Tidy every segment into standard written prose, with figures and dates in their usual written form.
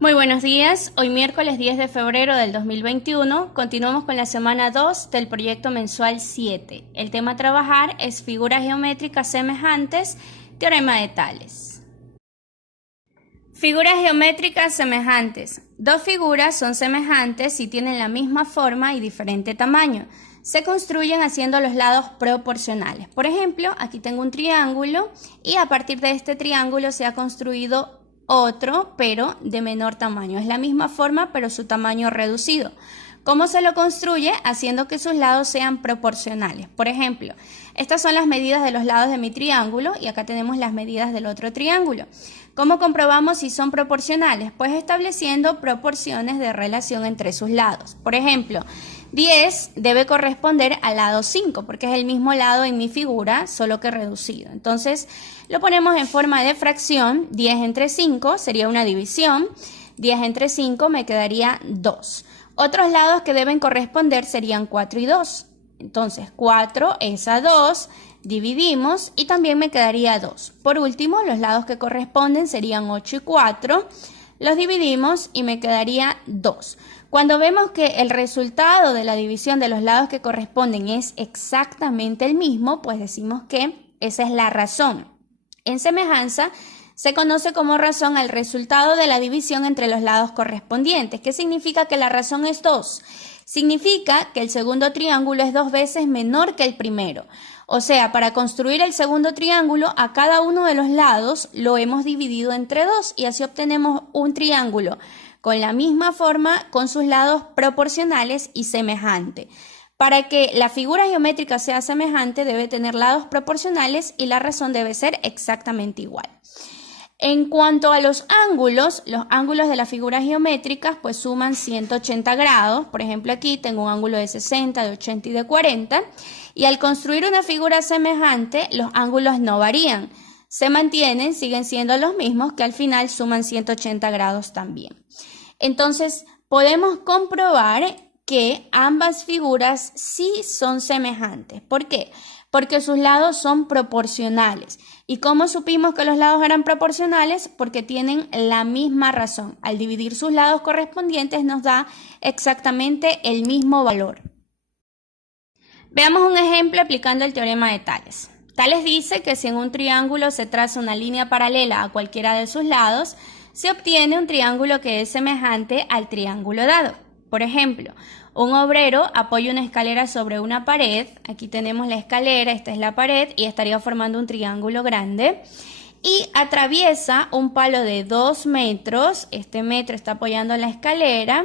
Muy buenos días, hoy miércoles 10 de febrero del 2021 continuamos con la semana 2 del proyecto mensual 7. El tema a trabajar es figuras geométricas semejantes, teorema de Tales. Figuras geométricas semejantes. Dos figuras son semejantes si tienen la misma forma y diferente tamaño. Se construyen haciendo los lados proporcionales. Por ejemplo, aquí tengo un triángulo y a partir de este triángulo se ha construido otro, pero de menor tamaño. Es la misma forma, pero su tamaño reducido. ¿Cómo se lo construye? Haciendo que sus lados sean proporcionales. Por ejemplo, estas son las medidas de los lados de mi triángulo y acá tenemos las medidas del otro triángulo. ¿Cómo comprobamos si son proporcionales? Pues estableciendo proporciones de relación entre sus lados. Por ejemplo, 10 debe corresponder al lado 5 porque es el mismo lado en mi figura, solo que reducido. Entonces lo ponemos en forma de fracción. 10 entre 5 sería una división. 10 entre 5 me quedaría 2. Otros lados que deben corresponder serían 4 y 2. Entonces 4 es a 2, dividimos y también me quedaría 2. Por último, los lados que corresponden serían 8 y 4. Los dividimos y me quedaría 2. Cuando vemos que el resultado de la división de los lados que corresponden es exactamente el mismo, pues decimos que esa es la razón. En semejanza, se conoce como razón al resultado de la división entre los lados correspondientes. ¿Qué significa que la razón es 2? Significa que el segundo triángulo es 2 veces menor que el primero. O sea, para construir el segundo triángulo, a cada uno de los lados lo hemos dividido entre 2 y así obtenemos un triángulo con la misma forma, con sus lados proporcionales y semejante. Para que la figura geométrica sea semejante, debe tener lados proporcionales y la razón debe ser exactamente igual. En cuanto a los ángulos de las figuras geométricas pues suman 180 grados. Por ejemplo, aquí tengo un ángulo de 60, de 80 y de 40. Y al construir una figura semejante, los ángulos no varían. Se mantienen, siguen siendo los mismos, que al final suman 180 grados también. Entonces, podemos comprobar que ambas figuras sí son semejantes. ¿Por qué? Porque sus lados son proporcionales. ¿Y cómo supimos que los lados eran proporcionales? Porque tienen la misma razón. Al dividir sus lados correspondientes nos da exactamente el mismo valor. Veamos un ejemplo aplicando el teorema de Tales. Tales dice que si en un triángulo se traza una línea paralela a cualquiera de sus lados, se obtiene un triángulo que es semejante al triángulo dado. Por ejemplo, un obrero apoya una escalera sobre una pared. Aquí tenemos la escalera, esta es la pared y estaría formando un triángulo grande. Y atraviesa un palo de 2 metros. Este metro está apoyando la escalera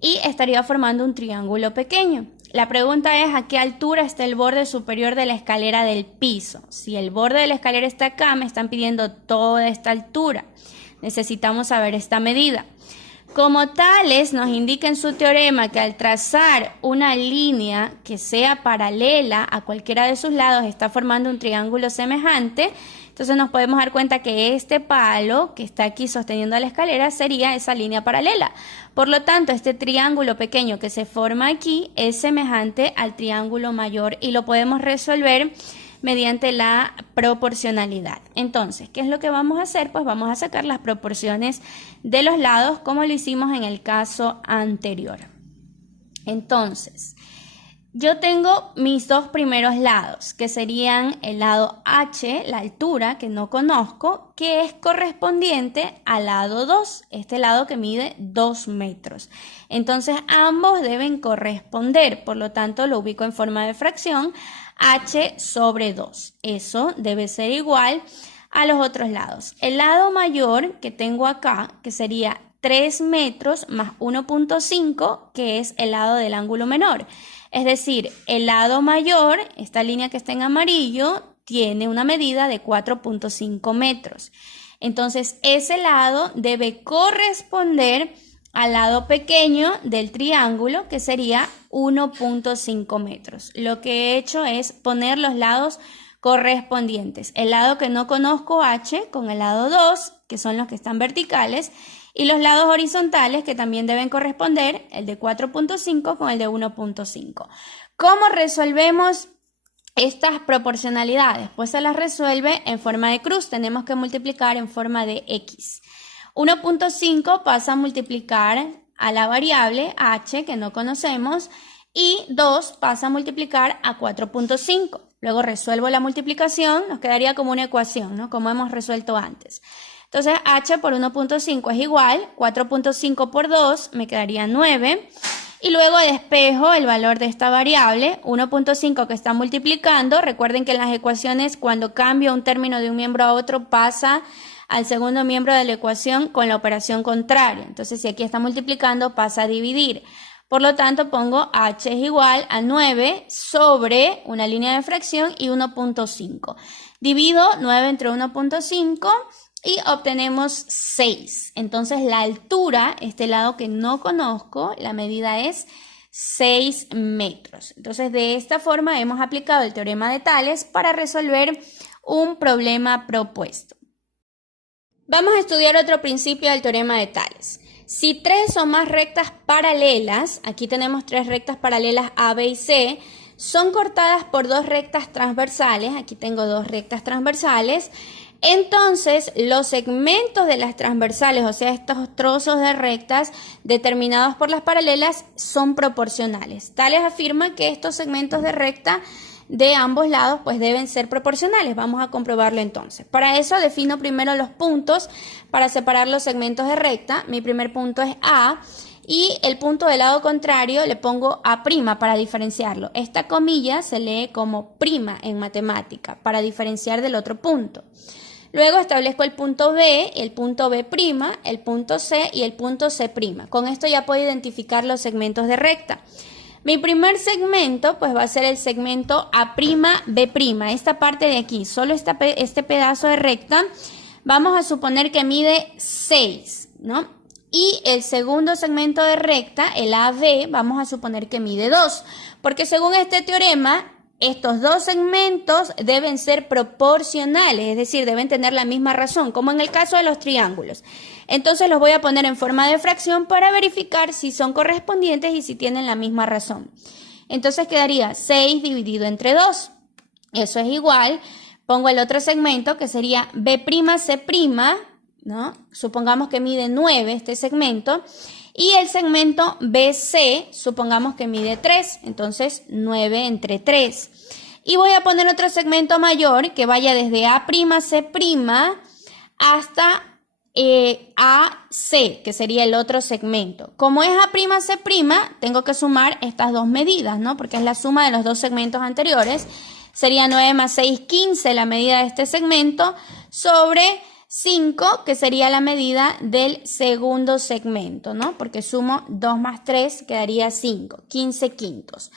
y estaría formando un triángulo pequeño. La pregunta es a qué altura está el borde superior de la escalera del piso. Si el borde de la escalera está acá, me están pidiendo toda esta altura. Necesitamos saber esta medida. Como Tales nos indica en su teorema que al trazar una línea que sea paralela a cualquiera de sus lados está formando un triángulo semejante, entonces nos podemos dar cuenta que este palo que está aquí sosteniendo la escalera sería esa línea paralela. Por lo tanto, este triángulo pequeño que se forma aquí es semejante al triángulo mayor y lo podemos resolver mediante la proporcionalidad. Entonces, ¿qué es lo que vamos a hacer? Pues vamos a sacar las proporciones de los lados como lo hicimos en el caso anterior. Entonces, yo tengo mis dos primeros lados, que serían el lado H, la altura, que no conozco, que es correspondiente al lado 2, este lado que mide 2 metros. Entonces, ambos deben corresponder, por lo tanto, lo ubico en forma de fracción, H sobre 2. Eso debe ser igual a los otros lados. El lado mayor que tengo acá, que sería 3 metros más 1.5, que es el lado del ángulo menor. Es decir, el lado mayor, esta línea que está en amarillo, tiene una medida de 4.5 metros. Entonces, ese lado debe corresponder al lado pequeño del triángulo, que sería 1.5 metros. Lo que he hecho es poner los lados correspondientes. El lado que no conozco, H, con el lado 2, que son los que están verticales, y los lados horizontales que también deben corresponder, el de 4.5 con el de 1.5. ¿Cómo resolvemos estas proporcionalidades? Pues se las resuelve en forma de cruz. Tenemos que multiplicar en forma de X. 1.5 pasa a multiplicar a la variable h, que no conocemos, y 2 pasa a multiplicar a 4.5. Luego resuelvo la multiplicación, nos quedaría como una ecuación, ¿no? Como hemos resuelto antes. Entonces, h por 1.5 es igual, 4.5 por 2 me quedaría 9. Y luego despejo el valor de esta variable, 1.5 que está multiplicando. Recuerden que en las ecuaciones, cuando cambio un término de un miembro a otro, pasa al segundo miembro de la ecuación con la operación contraria. Entonces, si aquí está multiplicando, pasa a dividir. Por lo tanto, pongo h es igual a 9 sobre una línea de fracción y 1.5. Divido 9 entre 1.5 y obtenemos 6. Entonces, la altura, este lado que no conozco, la medida es 6 metros. Entonces, de esta forma hemos aplicado el teorema de Tales para resolver un problema propuesto. Vamos a estudiar otro principio del teorema de Tales. Si 3 o más rectas paralelas, aquí tenemos 3 rectas paralelas A, B y C, son cortadas por 2 rectas transversales, aquí tengo 2 rectas transversales, entonces los segmentos de las transversales, o sea, estos trozos de rectas determinados por las paralelas, son proporcionales. Tales afirma que estos segmentos de recta de ambos lados pues deben ser proporcionales. Vamos a comprobarlo entonces. Para eso defino primero los puntos para separar los segmentos de recta. Mi primer punto es A y el punto del lado contrario le pongo A' para diferenciarlo. Esta comilla se lee como prima en matemática para diferenciar del otro punto. Luego establezco el punto B, el punto B', el punto C y el punto C'. Con esto ya puedo identificar los segmentos de recta. Mi primer segmento pues va a ser el segmento A'B', esta parte de aquí, solo este pedazo de recta, vamos a suponer que mide 6, ¿no? Y el segundo segmento de recta, el AB, vamos a suponer que mide 2, porque según este teorema, estos dos segmentos deben ser proporcionales, es decir, deben tener la misma razón, como en el caso de los triángulos. Entonces los voy a poner en forma de fracción para verificar si son correspondientes y si tienen la misma razón. Entonces quedaría 6 dividido entre 2. Eso es igual. Pongo el otro segmento que sería B'C', ¿no? Supongamos que mide 9 este segmento. Y el segmento BC, supongamos que mide 3, entonces 9 entre 3. Y voy a poner otro segmento mayor que vaya desde A'C' hasta AC, que sería el otro segmento. Como es A'C', tengo que sumar estas dos medidas, ¿no? Porque es la suma de los dos segmentos anteriores. Sería 9 más 6, 15 la medida de este segmento sobre 5, que sería la medida del segundo segmento, ¿no? Porque sumo 2 más 3, quedaría 5, 15 quintos.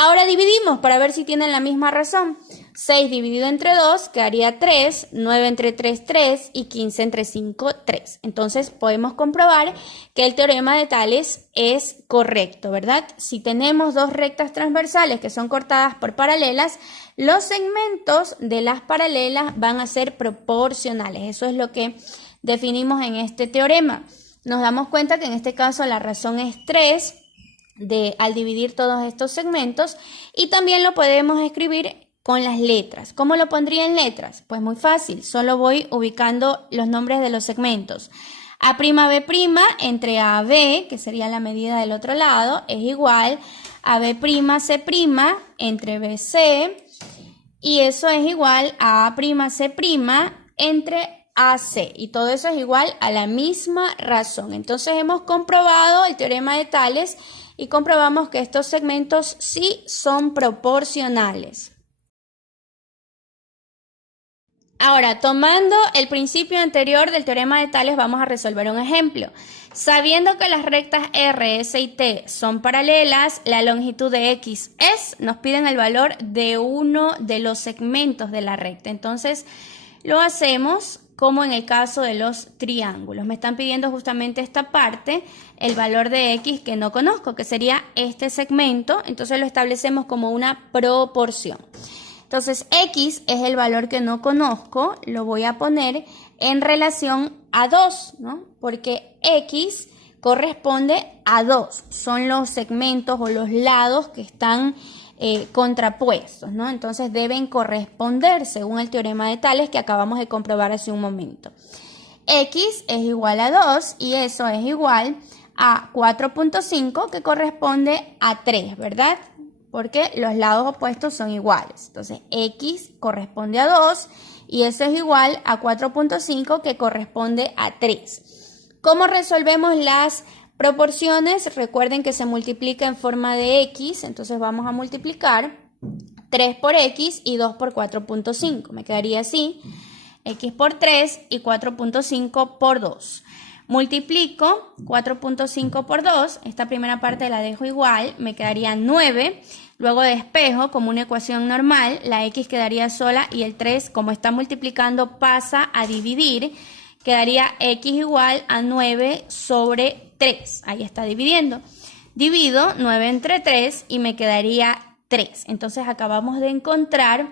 Ahora dividimos para ver si tienen la misma razón. 6 dividido entre 2 quedaría 3, 9 entre 3, 3 y 15 entre 5, 3. Entonces podemos comprobar que el teorema de Tales es correcto, ¿verdad? Si tenemos dos rectas transversales que son cortadas por paralelas, los segmentos de las paralelas van a ser proporcionales. Eso es lo que definimos en este teorema. Nos damos cuenta que en este caso la razón es 3 al dividir todos estos segmentos, y también lo podemos escribir con las letras. ¿Cómo lo pondría en letras? Pues muy fácil, solo voy ubicando los nombres de los segmentos. A'B' entre AB, que sería la medida del otro lado, es igual a B'C' entre BC, y eso es igual a A'C' entre AC, y todo eso es igual a la misma razón. Entonces hemos comprobado el teorema de Tales y comprobamos que estos segmentos sí son proporcionales. Ahora, tomando el principio anterior del teorema de Tales, vamos a resolver un ejemplo. Sabiendo que las rectas R, S y T son paralelas, la longitud de X es, nos piden el valor de uno de los segmentos de la recta. Entonces, lo hacemos como en el caso de los triángulos. Me están pidiendo justamente esta parte, el valor de X que no conozco, que sería este segmento. Entonces lo establecemos como una proporción. Entonces X es el valor que no conozco, lo voy a poner en relación a 2, ¿no? Porque X corresponde a 2, son los segmentos o los lados que están contrapuestos, ¿no? Entonces deben corresponder según el teorema de Tales que acabamos de comprobar hace un momento. X es igual a 2 y eso es igual a 4.5 que corresponde a 3, ¿verdad? Porque los lados opuestos son iguales. Entonces, X corresponde a 2 y eso es igual a 4.5 que corresponde a 3. ¿Cómo resolvemos las proporciones? Recuerden que se multiplica en forma de X, entonces vamos a multiplicar 3 por X y 2 por 4.5. Me quedaría así, X por 3 y 4.5 por 2. Multiplico 4.5 por 2, esta primera parte la dejo igual, me quedaría 9. Luego despejo como una ecuación normal, la X quedaría sola y el 3, como está multiplicando, pasa a dividir. Quedaría X igual a 9 sobre 3. Ahí está dividiendo. Divido 9 entre 3 y me quedaría 3. Entonces acabamos de encontrar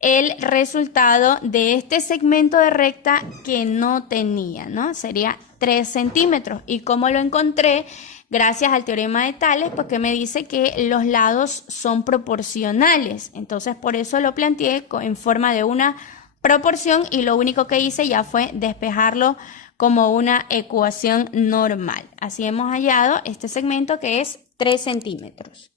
el resultado de este segmento de recta que no tenía, ¿no? Sería 3 centímetros. ¿Y cómo lo encontré? Gracias al teorema de Tales, porque me dice que los lados son proporcionales. Entonces, por eso lo planteé en forma de una proporción y lo único que hice ya fue despejarlo como una ecuación normal. Así hemos hallado este segmento que es 3 centímetros.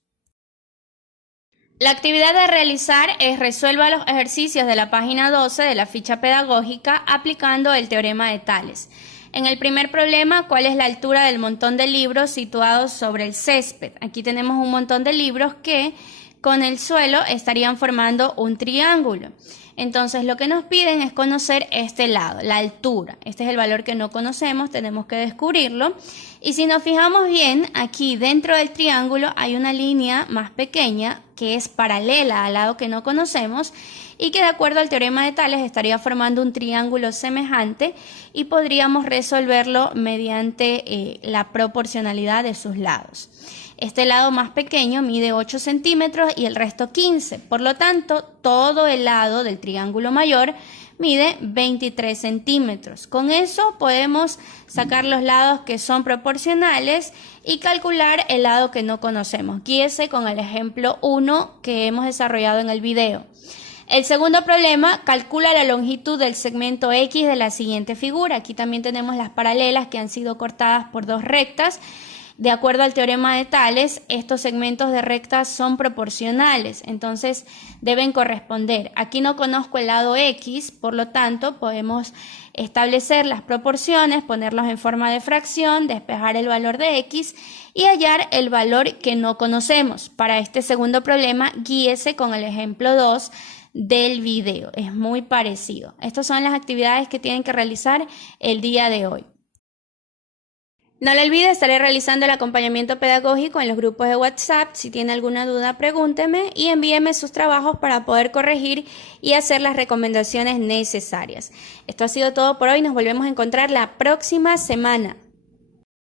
La actividad a realizar es resuelva los ejercicios de la página 12 de la ficha pedagógica aplicando el teorema de Tales. En el primer problema, ¿cuál es la altura del montón de libros situados sobre el césped? Aquí tenemos un montón de libros que con el suelo estarían formando un triángulo. Entonces, lo que nos piden es conocer este lado, la altura. Este es el valor que no conocemos, tenemos que descubrirlo. Y si nos fijamos bien, aquí dentro del triángulo hay una línea más pequeña que es paralela al lado que no conocemos y que de acuerdo al teorema de Tales estaría formando un triángulo semejante y podríamos resolverlo mediante la proporcionalidad de sus lados. Este lado más pequeño mide 8 centímetros y el resto 15. Por lo tanto, todo el lado del triángulo mayor mide 23 centímetros. Con eso podemos sacar los lados que son proporcionales y calcular el lado que no conocemos. Guíese con el ejemplo 1 que hemos desarrollado en el video. El segundo problema, calcula la longitud del segmento X de la siguiente figura. Aquí también tenemos las paralelas que han sido cortadas por dos rectas. De acuerdo al teorema de Tales, estos segmentos de rectas son proporcionales, entonces deben corresponder. Aquí no conozco el lado X, por lo tanto podemos establecer las proporciones, ponerlos en forma de fracción, despejar el valor de X y hallar el valor que no conocemos. Para este segundo problema, guíese con el ejemplo 2 del video, es muy parecido. Estas son las actividades que tienen que realizar el día de hoy. No lo olvide, estaré realizando el acompañamiento pedagógico en los grupos de WhatsApp. Si tiene alguna duda, pregúnteme y envíeme sus trabajos para poder corregir y hacer las recomendaciones necesarias. Esto ha sido todo por hoy. Nos volvemos a encontrar la próxima semana.